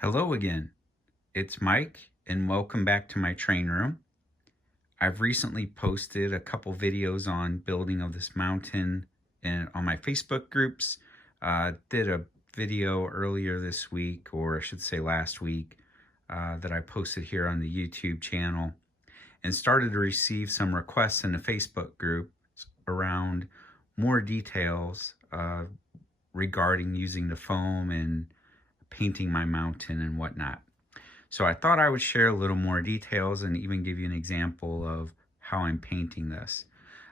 Hello again, it's Mike and welcome back to my train room. I've recently posted a couple videos on building of this mountain and on my Facebook groups. Did a video earlier this week, or I should say last week, that I posted here on the YouTube channel and started to receive some requests in the Facebook group around more details regarding using the foam and painting my mountain and whatnot. So I thought I would share a little more details and even give you an example of how I'm painting this.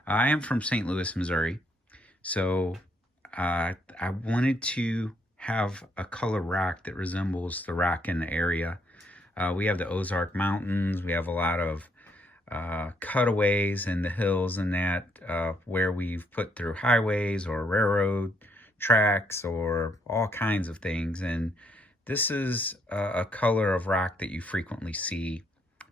I am from St. Louis, Missouri, so I wanted to have a color rock that resembles the rock in the area. We have the Ozark Mountains. We have a lot of cutaways in the hills and that where we've put through highways or railroad tracks or all kinds of things. And this is a color of rock that you frequently see.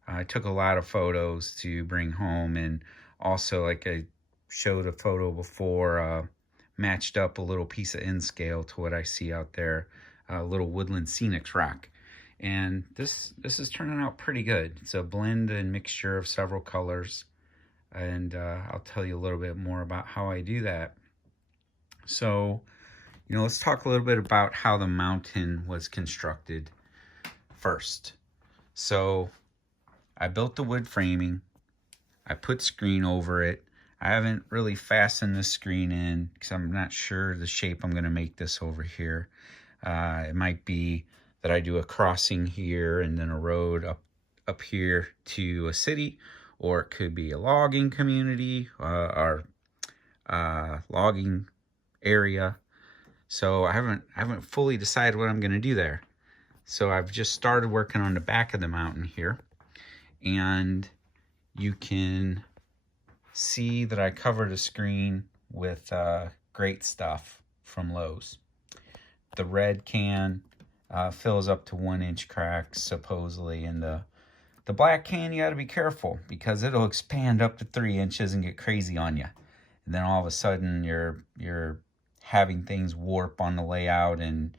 I took a lot of photos to bring home, and also, like I showed a photo before, matched up a little piece of N scale to what I see out there, a little woodland scenics rock. And this is turning out pretty good. It's a blend and mixture of several colors, and I'll tell you a little bit more about how I do that. So, let's talk a little bit about how the mountain was constructed first. So I built the wood framing. I put screen over it. I haven't really fastened the screen in because I'm not sure the shape I'm going to make this over here. It might be that I do a crossing here and then a road up here to a city, or it could be a logging community or logging area. So I haven't fully decided what I'm going to do there. So I've just started working on the back of the mountain here, and you can see that I covered a screen with great stuff from Lowe's. The red can fills up to 1-inch cracks supposedly, and the black can, you got to be careful because it'll expand up to 3 inches and get crazy on you, and then all of a sudden you're having things warp on the layout. And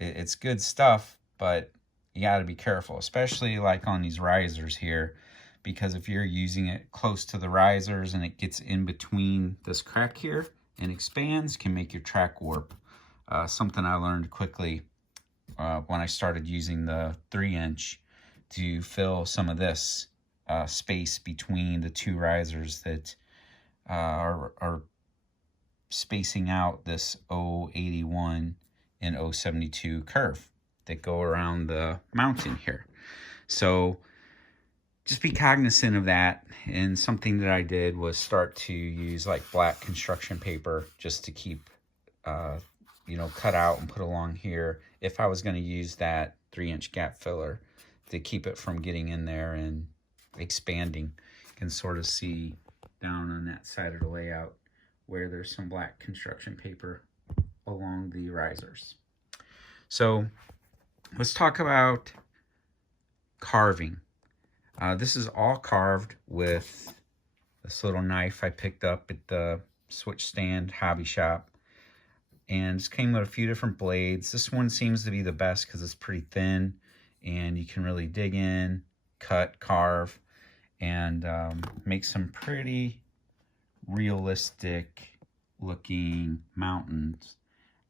it's good stuff, but you got to be careful, especially like on these risers here, because if you're using it close to the risers and it gets in between this crack here and expands, can make your track warp. Something I learned quickly when I started using the 3-inch to fill some of this space between the two risers that are spacing out this 081 and 072 curve that go around the mountain here. So just be cognizant of that. And something that I did was start to use like black construction paper just to keep cut out and put along here if I was going to use that 3-inch gap filler to keep it from getting in there and expanding. You can sort of see down on that side of the layout where there's some black construction paper along the risers. So let's talk about carving. This is all carved with this little knife I picked up at the switch stand hobby shop, and it came with a few different blades. This one seems to be the best because it's pretty thin and you can really dig in, cut, carve, and make some pretty realistic looking mountains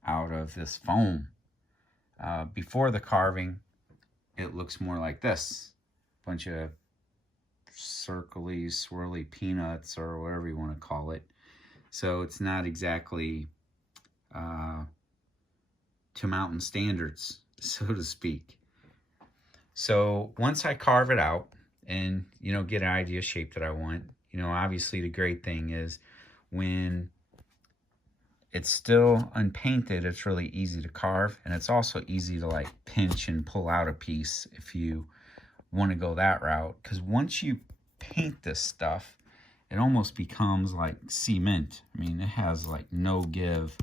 out of this foam. Before the carving, it looks more like this. Bunch of circly, swirly peanuts, or whatever you want to call it. So it's not exactly to mountain standards, so to speak. So once I carve it out and get an idea of shape that I want, obviously the great thing is when it's still unpainted, it's really easy to carve, and it's also easy to like pinch and pull out a piece if you want to go that route. Because once you paint this stuff, it almost becomes like cement. I mean, it has like no give.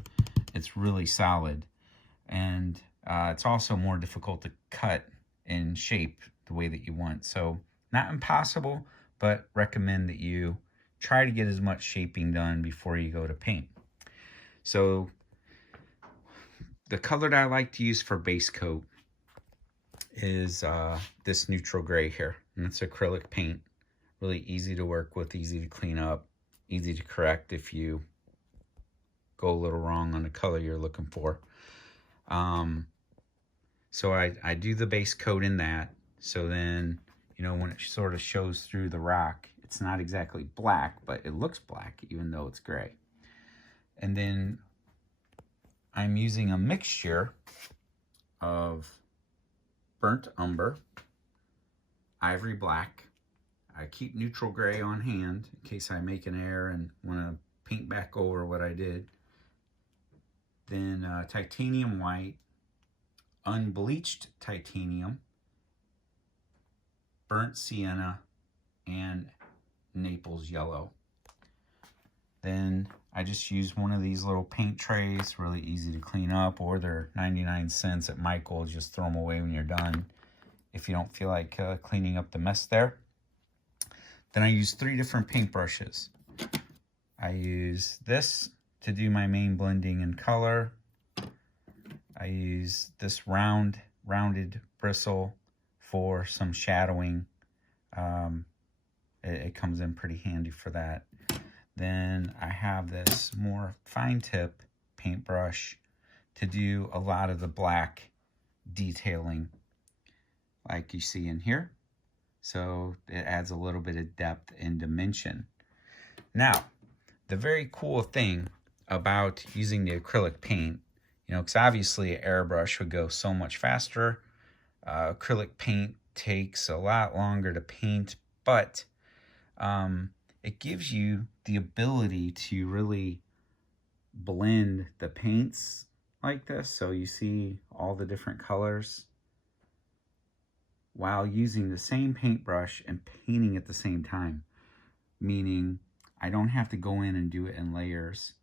It's really solid, and it's also more difficult to cut and shape the way that you want. So not impossible, but recommend that you try to get as much shaping done before you go to paint. So the color that I like to use for base coat is this neutral gray here, and it's acrylic paint. Really easy to work with, easy to clean up, easy to correct if you go a little wrong on the color you're looking for. So I do the base coat in that, so then, you know, when it sort of shows through the rock, it's not exactly black, but it looks black even though it's gray. And then I'm using a mixture of burnt umber, ivory black. I keep neutral gray on hand in case I make an error and want to paint back over what I did. Then titanium white, unbleached titanium, burnt sienna, and Naples yellow. Then I just use one of these little paint trays, really easy to clean up, or they're 99 cents at Michael's. Just throw them away when you're done if you don't feel like cleaning up the mess there. Then I use 3 different paint brushes. I use this to do my main blending and color. I use this rounded bristle for some shadowing. It comes in pretty handy for that. Then I have this more fine tip paintbrush to do a lot of the black detailing like you see in here. So it adds a little bit of depth and dimension. Now, the very cool thing about using the acrylic paint, you know, because obviously an airbrush would go so much faster. Acrylic paint takes a lot longer to paint, but it gives you the ability to really blend the paints like this. So you see all the different colors while using the same paintbrush and painting at the same time. Meaning I don't have to go in and do it in layers.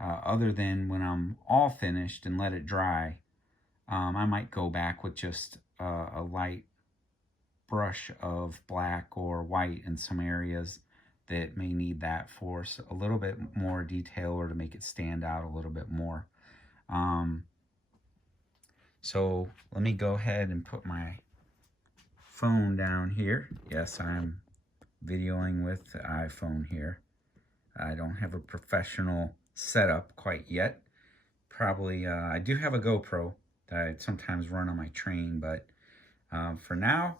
Other than when I'm all finished and let it dry, I might go back with just a light brush of black or white in some areas that may need that for a little bit more detail or to make it stand out a little bit more. So let me go ahead and put my phone down here. Yes, I'm videoing with the iPhone here. I don't have a professional setup quite yet. Probably, I do have a GoPro that I sometimes run on my train, but for now,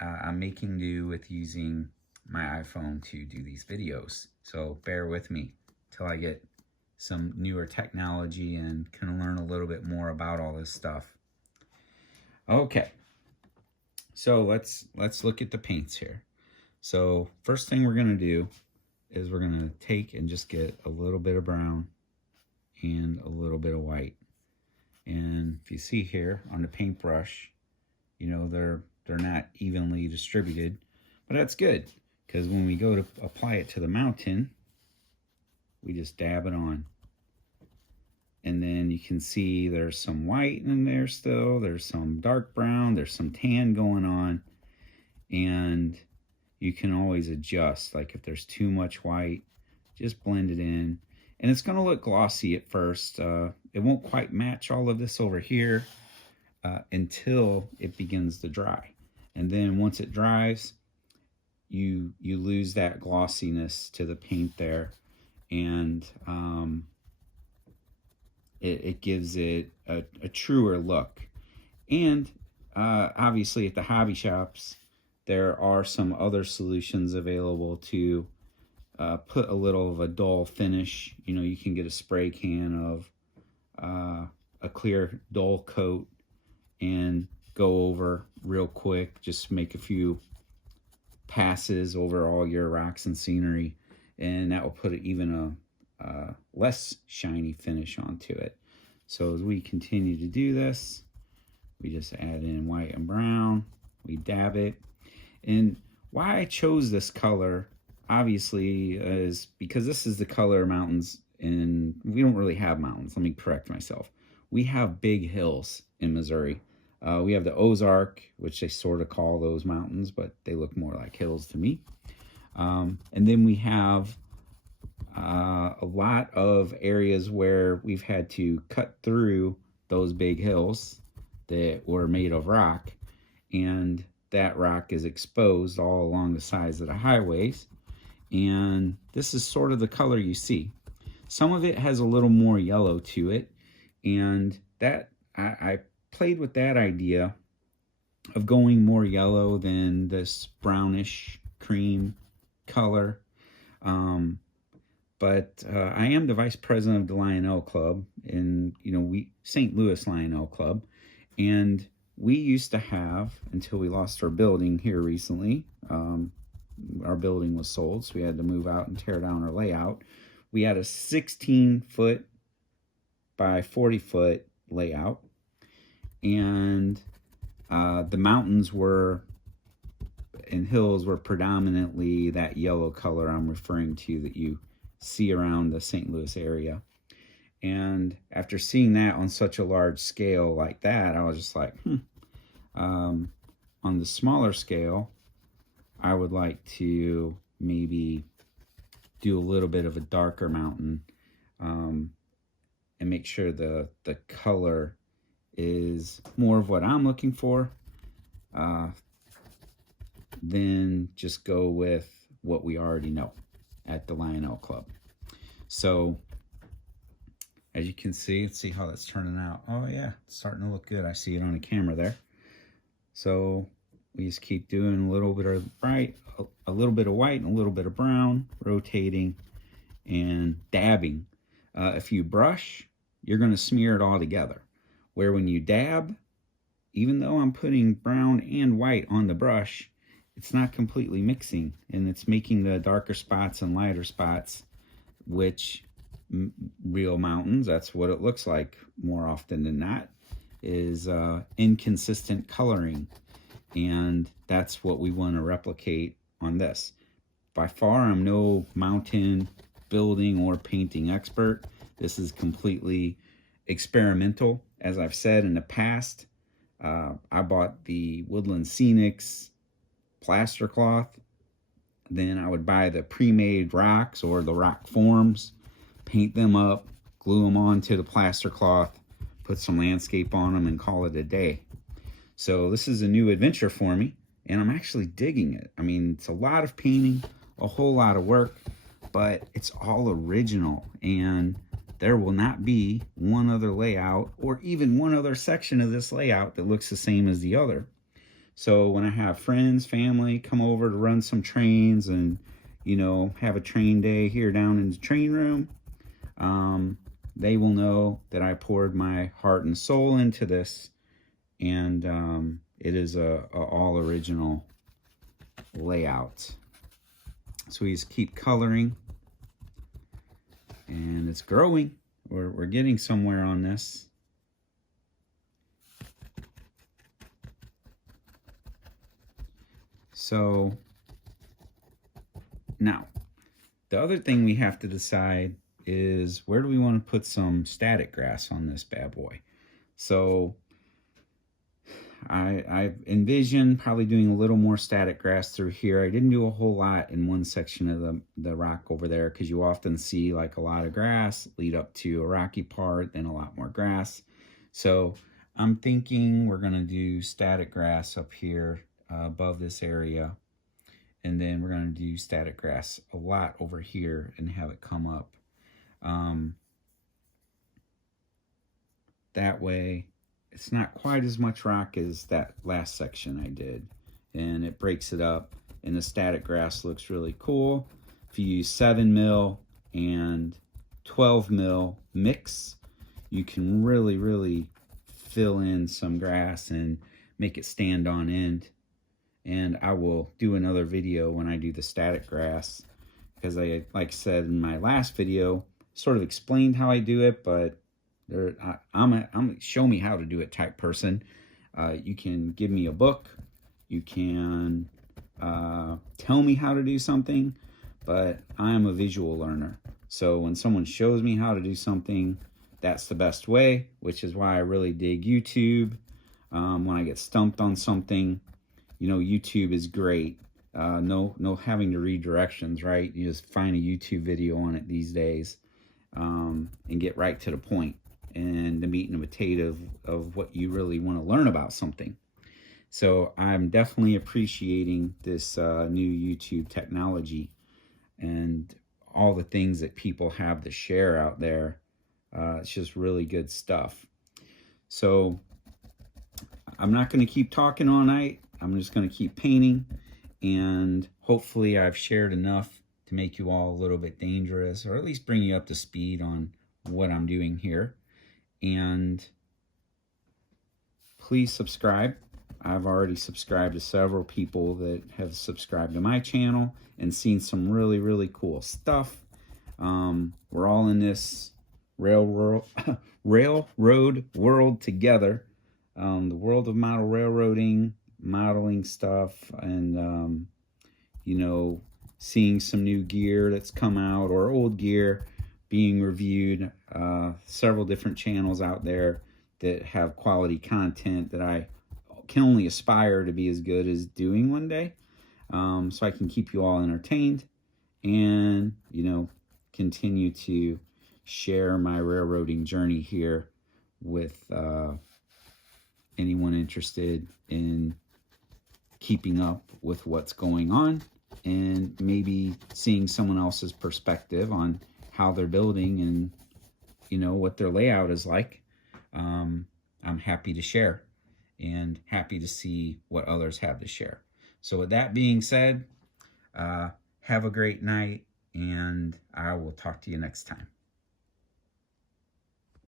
I'm making do with using my iPhone to do these videos. So bear with me till I get some newer technology and can learn a little bit more about all this stuff. Okay, so let's look at the paints here. So first thing we're gonna do is we're gonna take and just get a little bit of brown and a little bit of white. And if you see here on the paintbrush, you know, they're not evenly distributed, but that's good because when we go to apply it to the mountain, we just dab it on. And then you can see there's some white in there still, there's some dark brown, there's some tan going on, and you can always adjust. Like if there's too much white, just blend it in. And it's gonna look glossy at first. It won't quite match all of this over here until it begins to dry. And then once it dries, you lose that glossiness to the paint there, and it gives it a truer look. And obviously at the hobby shops, there are some other solutions available to put a little of a dull finish. You know, you can get a spray can of a clear dull coat and go over real quick. Just make a few passes over all your rocks and scenery, and that will put even a less shiny finish onto it. So as we continue to do this, we just add in white and brown, we dab it. And why I chose this color, obviously, is because this is the color mountains, and we don't really have mountains. Let me correct myself. We have big hills in Missouri. We have the Ozark, which they sort of call those mountains, but they look more like hills to me. And then we have a lot of areas where we've had to cut through those big hills that were made of rock, and that rock is exposed all along the sides of the highways, and this is sort of the color you see. Some of it has a little more yellow to it, and that I played with that idea of going more yellow than this brownish cream color. But I am the vice president of the Lionel Club, and St. Louis Lionel Club, and we used to have, until we lost our building here recently, our building was sold, so we had to move out and tear down our layout. We had a 16-foot by 40-foot layout, and the mountains and hills were predominantly that yellow color I'm referring to that you see around the St. Louis area. And after seeing that on such a large scale like that, I was just like, on the smaller scale, I would like to maybe do a little bit of a darker mountain, and make sure the color is more of what I'm looking for, then just go with what we already know at the Lionel Club. So as you can see, let's see how that's turning out. Oh yeah, it's starting to look good. I see it on the camera there. So we just keep doing a little bit of bright, a little bit of white, and a little bit of brown, rotating and dabbing. If you brush, you're going to smear it all together. Where when you dab, even though I'm putting brown and white on the brush, it's not completely mixing, and it's making the darker spots and lighter spots, which real mountains, that's what it looks like more often than not, is inconsistent coloring, and that's what we want to replicate on this. By far, I'm no mountain building or painting expert. This is completely experimental. As I've said in the past, I bought the Woodland Scenics plaster cloth. Then I would buy the pre-made rocks or the rock forms, paint them up, glue them onto the plaster cloth, put some landscape on them, and call it a day. So this is a new adventure for me, and I'm actually digging it. I mean, it's a lot of painting, a whole lot of work, but it's all original, and there will not be one other layout or even one other section of this layout that looks the same as the other. So when I have friends, family come over to run some trains and, have a train day here down in the train room, they will know that I poured my heart and soul into this, and it is a all original layout. So we just keep coloring, and it's growing. We're getting somewhere on this. So now, the other thing we have to decide is, where do we want to put some static grass on this bad boy? So I envision probably doing a little more static grass through here. I didn't do a whole lot in one section of the rock over there, because you often see like a lot of grass lead up to a rocky part, then a lot more grass. So I'm thinking we're going to do static grass up here above this area, and then we're going to do static grass a lot over here and have it come up. That way it's not quite as much rock as that last section I did, and it breaks it up, and the static grass looks really cool. If you use 7 mil and 12 mil mix, you can really fill in some grass and make it stand on end. And I will do another video when I do the static grass, because I, like I said in my last video, sort of explained how I do it, but I'm a show me how to do it type person. You can give me a book, you can tell me how to do something, but I'm a visual learner. So when someone shows me how to do something, that's the best way, which is why I really dig YouTube. When I get stumped on something, YouTube is great. No having to read directions, right? You just find a YouTube video on it these days, and get right to the point. and the meat and potato of what you really want to learn about something. So I'm definitely appreciating this new YouTube technology and all the things that people have to share out there. It's just really good stuff. So I'm not going to keep talking all night. I'm just going to keep painting, and hopefully I've shared enough to make you all a little bit dangerous, or at least bring you up to speed on what I'm doing here. And please subscribe. I've already subscribed to several people that have subscribed to my channel and seen some really, really cool stuff. We're all in this railroad world together. The world of model railroading, modeling stuff, and, you know, seeing some new gear that's come out or old gear being reviewed. Several different channels out there that have quality content that I can only aspire to be as good as doing one day, so I can keep you all entertained and, you know, continue to share my railroading journey here with anyone interested in keeping up with what's going on and maybe seeing someone else's perspective on how they're building and, you know, what their layout is like. I'm happy to share and happy to see what others have to share. So with that being said, have a great night, and I will talk to you next time.